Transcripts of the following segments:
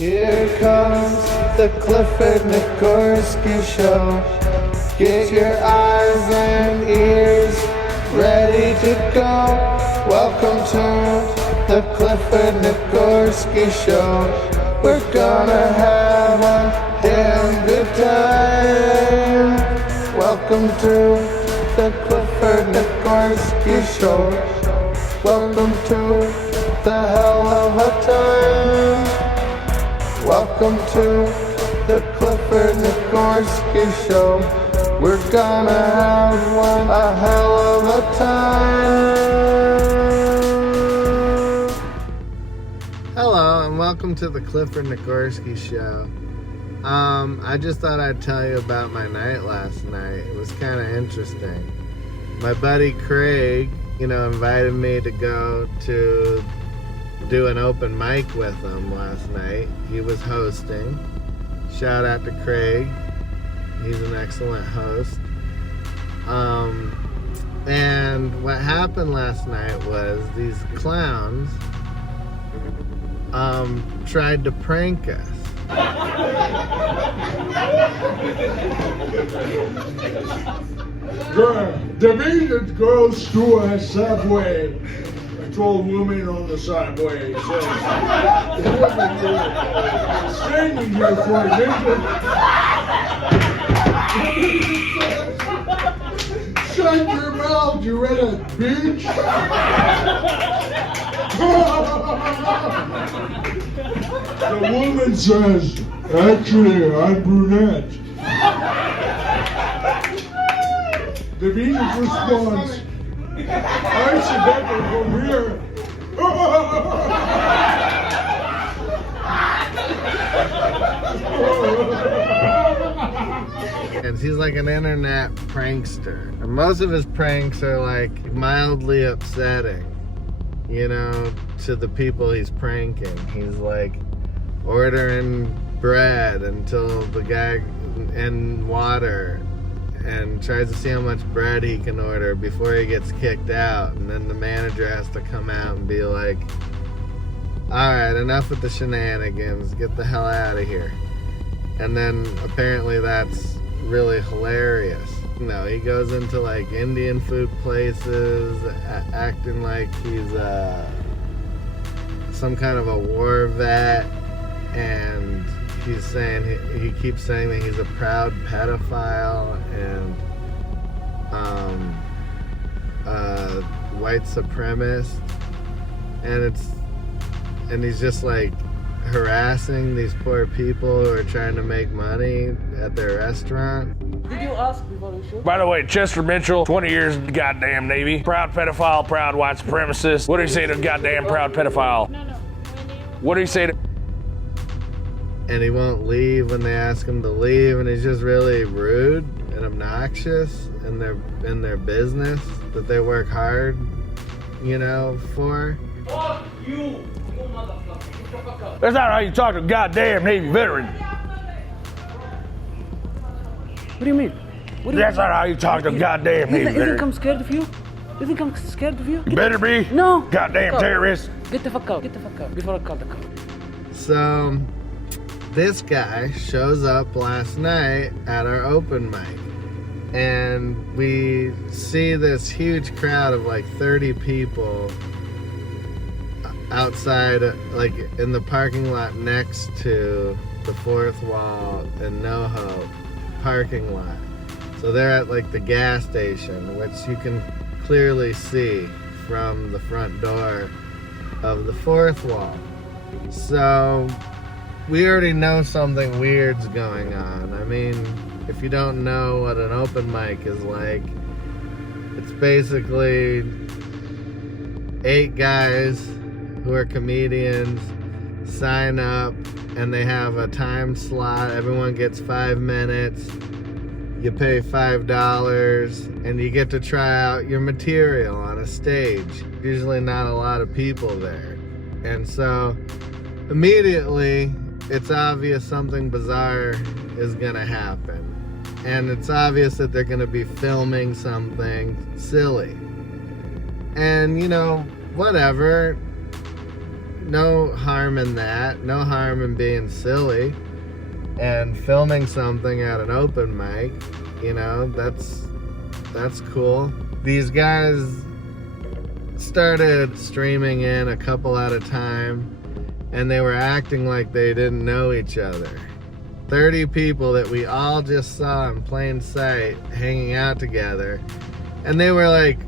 Here comes the Clifford Nicgorski Show. Get your eyes and ears ready to go. Welcome to the Clifford Nicgorski Show. We're gonna have a damn good time. Welcome to the Clifford Nicgorski Show. Welcome to the hell of a time. Welcome to the Clifford Nicgorski Show. We're gonna have a hell of a time. Hello and welcome to the Clifford Nicgorski Show. I just thought I'd tell you about my night last night. It was kind of interesting. My buddy Craig, invited me to go to do an open mic with him last night. He was hosting. Shout out to Craig. He's an excellent host. And what happened last night was these clowns tried to prank us. The vision goes to a subway. I told a woman on the subway, says, standing here for a vision. Shut your mouth, you red bitch. The woman says, actually, I'm brunette. The Venus responds, I should better from here. And he's like an internet prankster. And most of his pranks are like mildly upsetting, to the people he's pranking. He's like ordering bread until the guy and water and tries to see how much bread he can order before he gets kicked out, and then the manager has to come out and be like, alright, enough with the shenanigans, get the hell out of here. And then apparently that's really hilarious. He goes into like Indian food places, acting like he's some kind of a war vet, and he's saying he keeps saying that he's a proud pedophile and white supremacist, and he's just like harassing these poor people who are trying to make money at their restaurant. Did you ask before the show? By the way, Chester Mitchell, 20 years in the goddamn Navy. Proud pedophile, proud white supremacist. What do you say to goddamn proud pedophile? No. What do you say to... And he won't leave when they ask him to leave, and he's just really rude and obnoxious in their business that they work hard, for. Fuck you motherfucker. Get the fuck up. That's not how you talk to a goddamn Navy veteran. What do you mean? That's not how you talk to a goddamn Navy You think veteran. I'm scared of you? You think I'm scared of you? You better be. No. Goddamn terrorist. Get the fuck out. Get the fuck out before I call the cops. So this guy shows up last night at our open mic, and we see this huge crowd of like 30 people outside, like in the parking lot next to the Fourth Wall and No Hope parking lot. So they're at like the gas station, which you can clearly see from the front door of the Fourth Wall. So we already know something weird's going on. I mean, if you don't know what an open mic is like, it's basically 8 guys who are comedians sign up, and they have a time slot. Everyone gets 5 minutes. You pay $5 and you get to try out your material on a stage. Usually not a lot of people there. And so immediately it's obvious something bizarre is gonna happen. And it's obvious that they're gonna be filming something silly. And whatever. no harm in that. No harm in being silly and filming something at an open mic. You know, that's cool. These guys started streaming in a couple at a time, and they were acting like they didn't know each other. 30 people that we all just saw in plain sight hanging out together, and they were like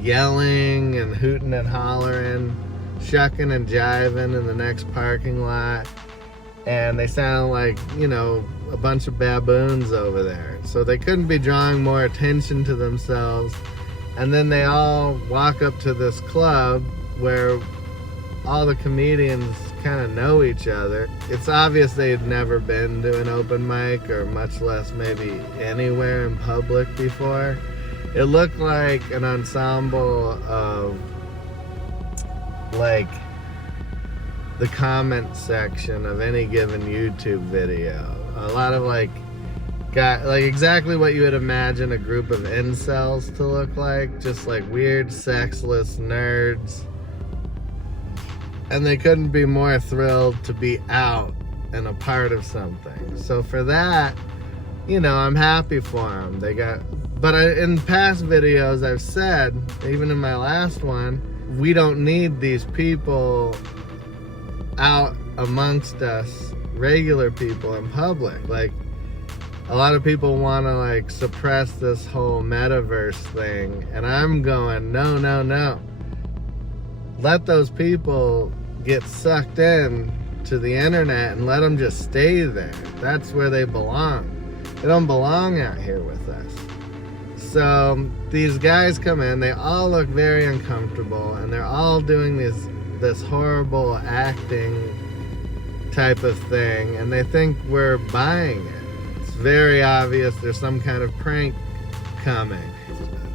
yelling and hooting and hollering, shucking and jiving in the next parking lot, and they sound like, you know, a bunch of baboons over there. So they couldn't be drawing more attention to themselves. And then they all walk up to this club where all the comedians kind of know each other. It's obvious they'd never been to an open mic, or much less maybe anywhere in public before. It looked like an ensemble of like the comment section of any given YouTube video. A lot of like exactly what you would imagine a group of incels to look like, just like weird sexless nerds. And they couldn't be more thrilled to be out and a part of something. So for that, you know, I'm happy for them. In past videos I've said, even in my last one, we don't need these people out amongst us, regular people in public. Like, a lot of people want to like suppress this whole metaverse thing, and I'm going, no. Let those people get sucked in to the internet and let them just stay there. That's where they belong. They don't belong out here with us. So these guys come in, they all look very uncomfortable, and they're all doing this horrible acting type of thing, and they think we're buying it. It's very obvious there's some kind of prank coming.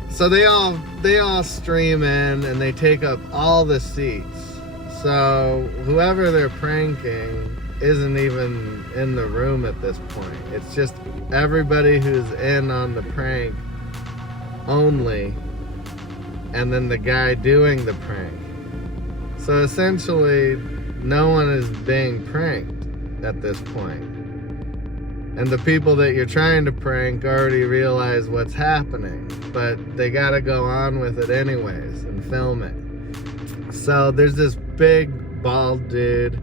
So they all stream in, and they take up all the seats. So whoever they're pranking isn't even in the room at this point. It's just everybody who's in on the prank only, and then the guy doing the prank. So essentially, no one is being pranked at this point. And the people that you're trying to prank already realize what's happening, but they gotta go on with it anyways and film it. So there's this big bald dude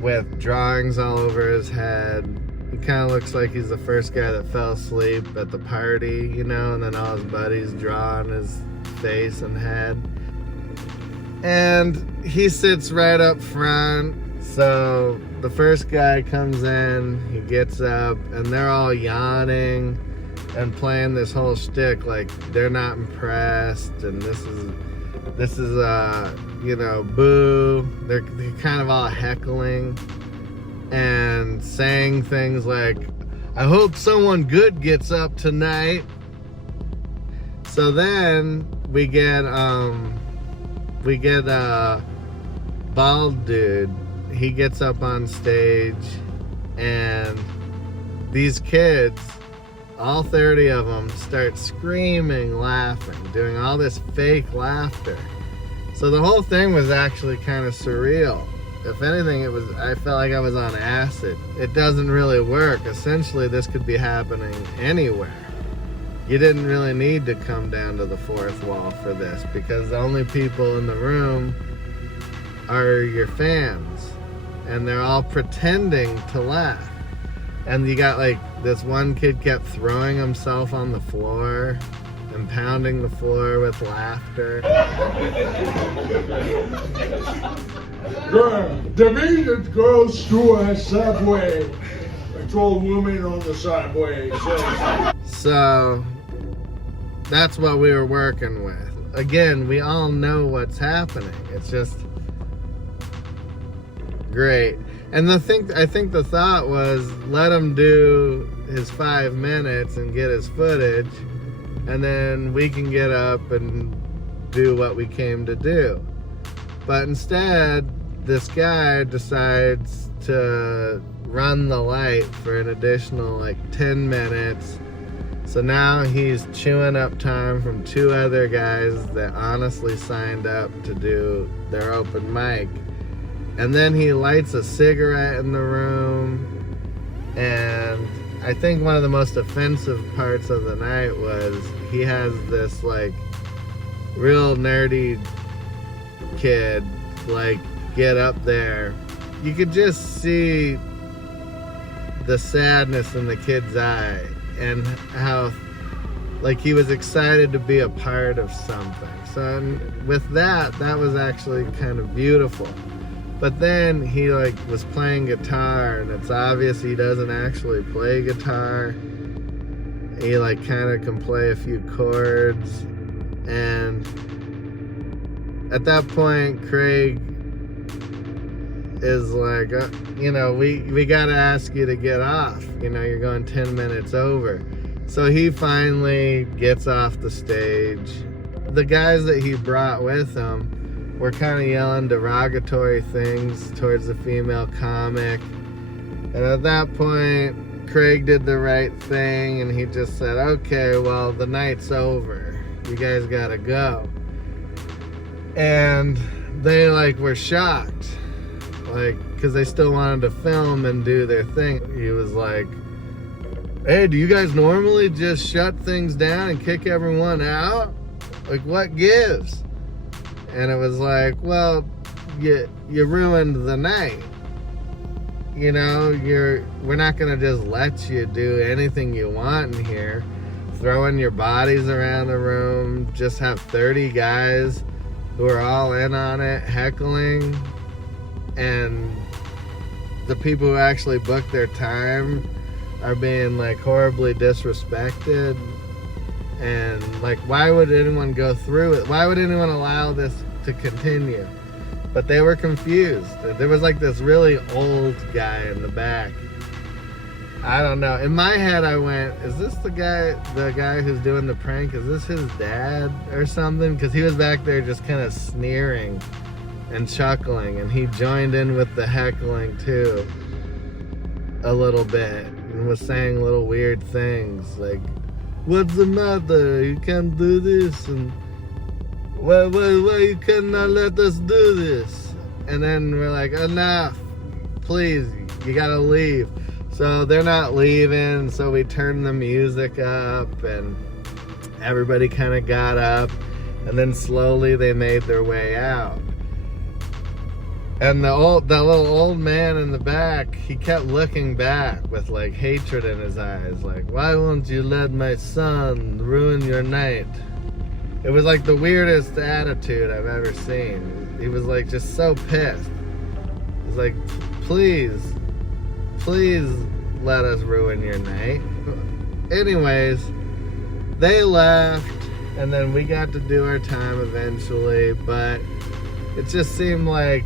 with drawings all over his head. He kind of looks like he's the first guy that fell asleep at the party, you know, and then all his buddies draw on his face and head. And he sits right up front. So the first guy comes in, he gets up, and they're all yawning and playing this whole shtick like they're not impressed, and this is you know, boo. They're kind of all heckling and saying things like, I hope someone good gets up tonight. So then we get a bald dude. He gets up on stage, and these kids, all 30 of them, start screaming, laughing, doing all this fake laughter. So the whole thing was actually kind of surreal. If anything, I felt like I was on acid. It doesn't really work. Essentially, this could be happening anywhere. You didn't really need to come down to the fourth wall for this, because the only people in the room are your fans, and they're all pretending to laugh. And you got like this one kid kept throwing himself on the floor and pounding the floor with laughter. The minute goes to a subway. I told women on the subway. So that's what we were working with. Again, we all know what's happening. It's just great. And I think the thought was, let him do his 5 minutes and get his footage, and then we can get up and do what we came to do. But instead, this guy decides to run the light for an additional like 10 minutes. So now he's chewing up time from 2 other guys that honestly signed up to do their open mic. And then he lights a cigarette in the room. And I think one of the most offensive parts of the night was he has this like real nerdy kid like get up there. You could just see the sadness in the kid's eye and how like he was excited to be a part of something. So with that was actually kind of beautiful. But then he like was playing guitar, and it's obvious he doesn't actually play guitar. He like kind of can play a few chords, and at that point Craig is like, you know, we gotta ask you to get off. You know, you're going 10 minutes over. So he finally gets off the stage. The guys that he brought with him were kind of yelling derogatory things towards the female comic. And at that point, Craig did the right thing, and he just said, okay, well, the night's over. You guys gotta go. And they like were shocked, like, because they still wanted to film and do their thing. He was like, hey, do you guys normally just shut things down and kick everyone out? Like, what gives? And it was like, well, you ruined the night. You know, we're not gonna just let you do anything you want in here. Throwing your bodies around the room, just have 30 guys who are all in on it, heckling, and the people who actually booked their time are being like horribly disrespected. And like, why would anyone go through it? Why would anyone allow this to continue? But they were confused. There was like this really old guy in the back. I don't know. In my head, I went, is this the guy who's doing the prank? Is this his dad or something? Because he was back there just kind of sneering and chuckling, and he joined in with the heckling too a little bit, and was saying little weird things like, what's the matter? You can't do this, and why you cannot let us do this? And then we're like, enough, please, you gotta leave. So they're not leaving, so we turned the music up, and everybody kind of got up, and then slowly they made their way out. And that little old man in the back, he kept looking back with like hatred in his eyes, like, why won't you let my son ruin your night? It was like the weirdest attitude I've ever seen. He was like just so pissed. He's like, please let us ruin your night. Anyways, they left, and then we got to do our time eventually, but it just seemed like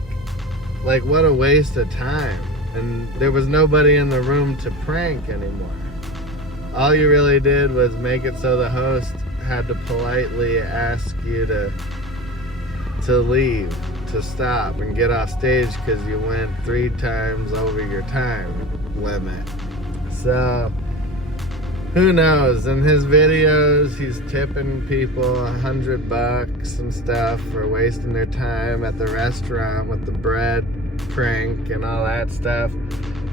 what a waste of time. And there was nobody in the room to prank anymore. All you really did was make it so the host had to politely ask you to leave, to stop and get off stage because you went 3 times over your time limit. So who knows? In his videos, he's tipping people $100 and stuff for wasting their time at the restaurant with the bread prank and all that stuff.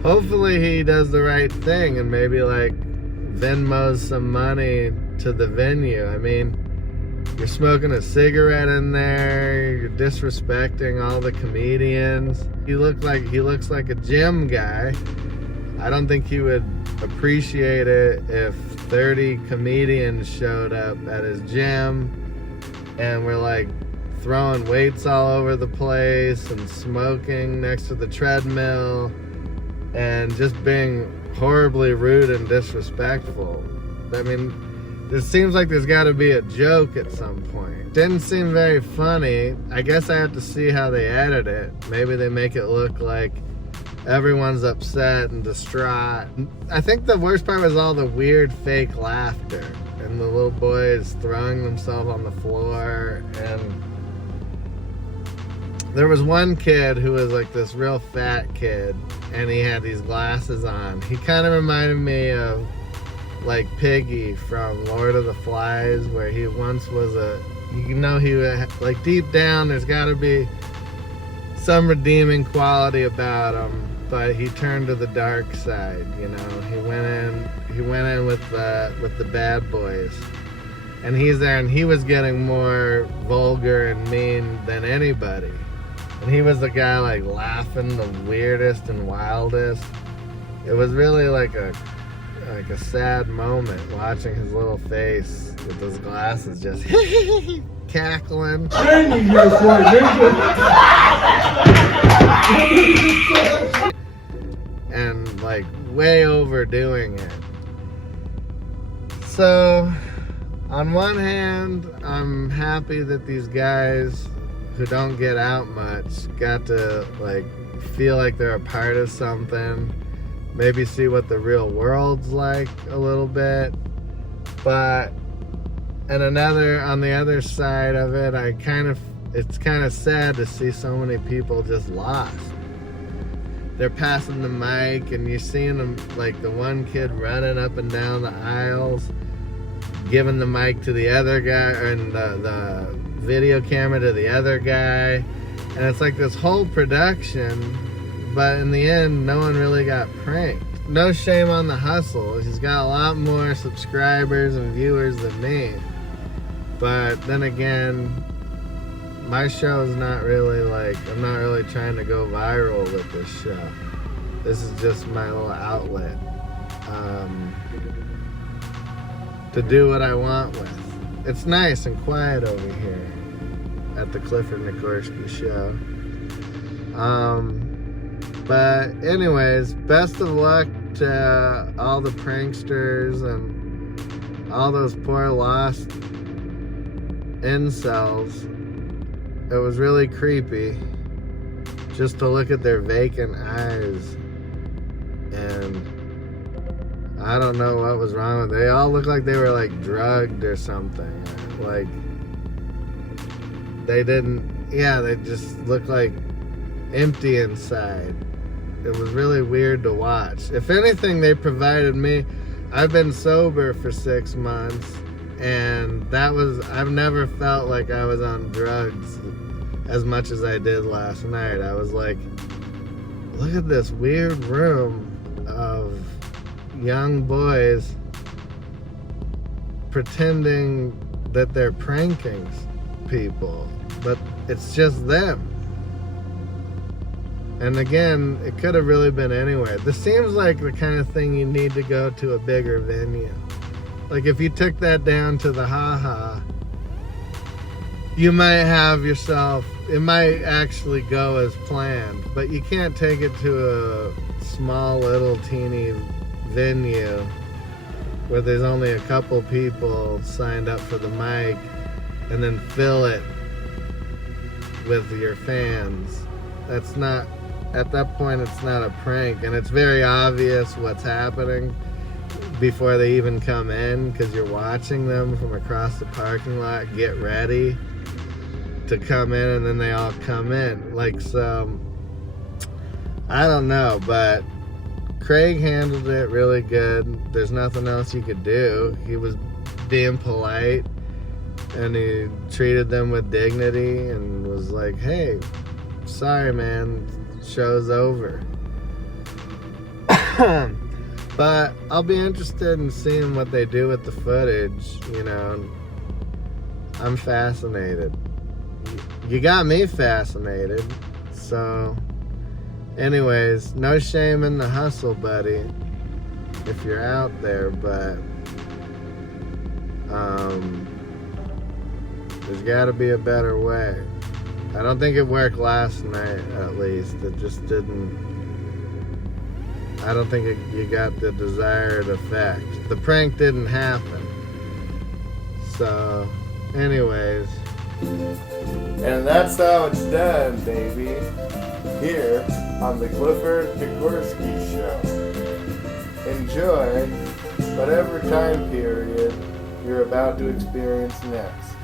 Hopefully he does the right thing and maybe like Venmos some money to the venue. I mean, you're smoking a cigarette in there, you're disrespecting all the comedians. He looks like a gym guy. I don't think he would appreciate it if 30 comedians showed up at his gym and were like throwing weights all over the place and smoking next to the treadmill and just being horribly rude and disrespectful. I mean, it seems like there's got to be a joke at some point. Didn't seem very funny. I guess I have to see how they edit it. Maybe they make it look like everyone's upset and distraught. I think the worst part was all the weird fake laughter and the little boys throwing themselves on the floor. And there was one kid who was like this real fat kid, and he had these glasses on. He kind of reminded me of like Piggy from Lord of the Flies, where he once was he was like, deep down there's got to be some redeeming quality about him, but he turned to the dark side. You know, he went in with the bad boys, and he's there, and he was getting more vulgar and mean than anybody. And he was the guy like laughing the weirdest and wildest. It was really like a sad moment watching his little face with those glasses just cackling. Standing here for a And like way overdoing it. So on one hand, I'm happy that these guys who don't get out much got to like feel like they're a part of something, maybe see what the real world's like a little bit. But and on the other side of it, it's kind of sad to see so many people just lost. They're passing the mic, and you're seeing them, like the one kid running up and down the aisles, giving the mic to the other guy, and the video camera to the other guy. And it's like this whole production, but in the end, no one really got pranked. No shame on the hustle. He's got a lot more subscribers and viewers than me. But then again, my show is not really like, I'm not really trying to go viral with this show. This is just my little outlet to do what I want with. It's nice and quiet over here at the Clifford Nicgorski Show. But anyways, best of luck to all the pranksters and all those poor lost incels. It was really creepy just to look at their vacant eyes, and I don't know what was wrong with them. They all looked like they were like drugged or something. Like they just looked like empty inside. It was really weird to watch. If anything, they provided me, I've been sober for 6 months, and I've never felt like I was on drugs as much as I did last night. I was like, look at this weird room of young boys pretending that they're pranking people, but it's just them. And again, it could have really been anywhere. This seems like the kind of thing you need to go to a bigger venue. Like if you took that down to the Ha-Ha, you might have yourself, it might actually go as planned, but you can't take it to a small little teeny venue where there's only a couple people signed up for the mic and then fill it with your fans. That's not, at that point it's not a prank, and it's very obvious what's happening before they even come in, because you're watching them from across the parking lot get ready to come in, and then they all come in. Like, so I don't know, but Craig handled it really good. There's nothing else you could do. He was being polite, and he treated them with dignity and was like, hey, sorry man, show's over. But I'll be interested in seeing what they do with the footage. You know, I'm fascinated. You got me fascinated. So anyways, no shame in the hustle, buddy, if you're out there, but there's got to be a better way. I don't think it worked last night, at least. It just didn't. I don't think you got the desired effect. The prank didn't happen. So, anyways. And that's how it's done, baby. Here on the Clifford Nicgorski Show. Enjoy whatever time period you're about to experience next.